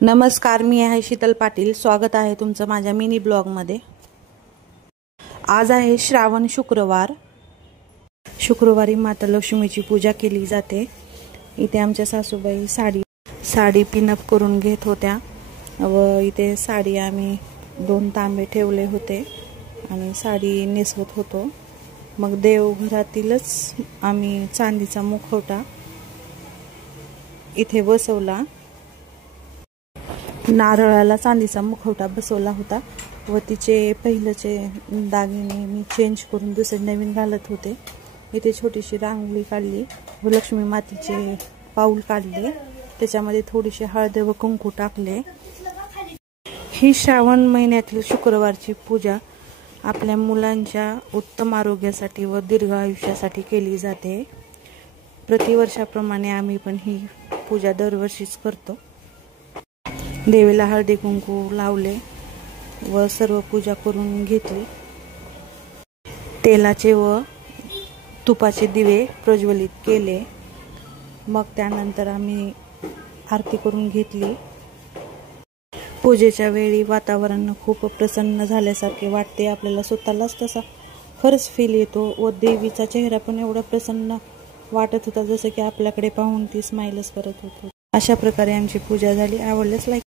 नमस्कार, मी आहे शीतल पाटील। स्वागत आहे तुमचं माझ्या मिनी ब्लॉगमध्ये। आज आहे श्रावण शुक्रवार। शुक्रवारी माता लक्ष्मीची पूजा केली जाते। इथे आमच्या सासूबाई साडी पिनअप करून घेत होत्या व इथे साडी आम्ही 2 तांबे ठेवले होते आणि साडी नेसवत होतो। मग देवघरातीलच आम्ही चांदीचा मुखवटा इथे बसवला। नारळाला चांदीचा मुखवटा बसवला होता व तिचे पहिलेचे दागिने मी चेंज करून दुसरे नवीन घालत होते। इथे छोटीशी रांगोळी काढली व लक्ष्मी मातेचे पाऊल काढले, त्याच्यामध्ये थोडीशी हळद व कुंकू टाकले। ही श्रावण महिन्यातील शुक्रवारची पूजा आपल्या मुलांच्या उत्तम आरोग्यासाठी व दीर्घ आयुष्यासाठी केली जाते। प्रतिवर्षाप्रमाणे आम्ही पण ही पूजा दरवर्षीच करतो। देवीला हळदी कुंकू लावले व सर्व पूजा करून घेतली। तेलाचे व तुपाचे दिवे प्रज्वलित केले। मग त्यानंतर आम्ही आरती करून घेतली। पूजेच्या वेळी वातावरण खूप प्रसन्न झाल्यासारखे वाटते, आपल्याला स्वतःलाच तसा खरंच फील येतो व देवीचा चेहरा पण एवढा प्रसन्न वाटत होता जसं की आपल्याकडे पाहून ती स्माइलच करत होती। अशा प्रकारे आमची पूजा झाली। आवडल्यास लाईक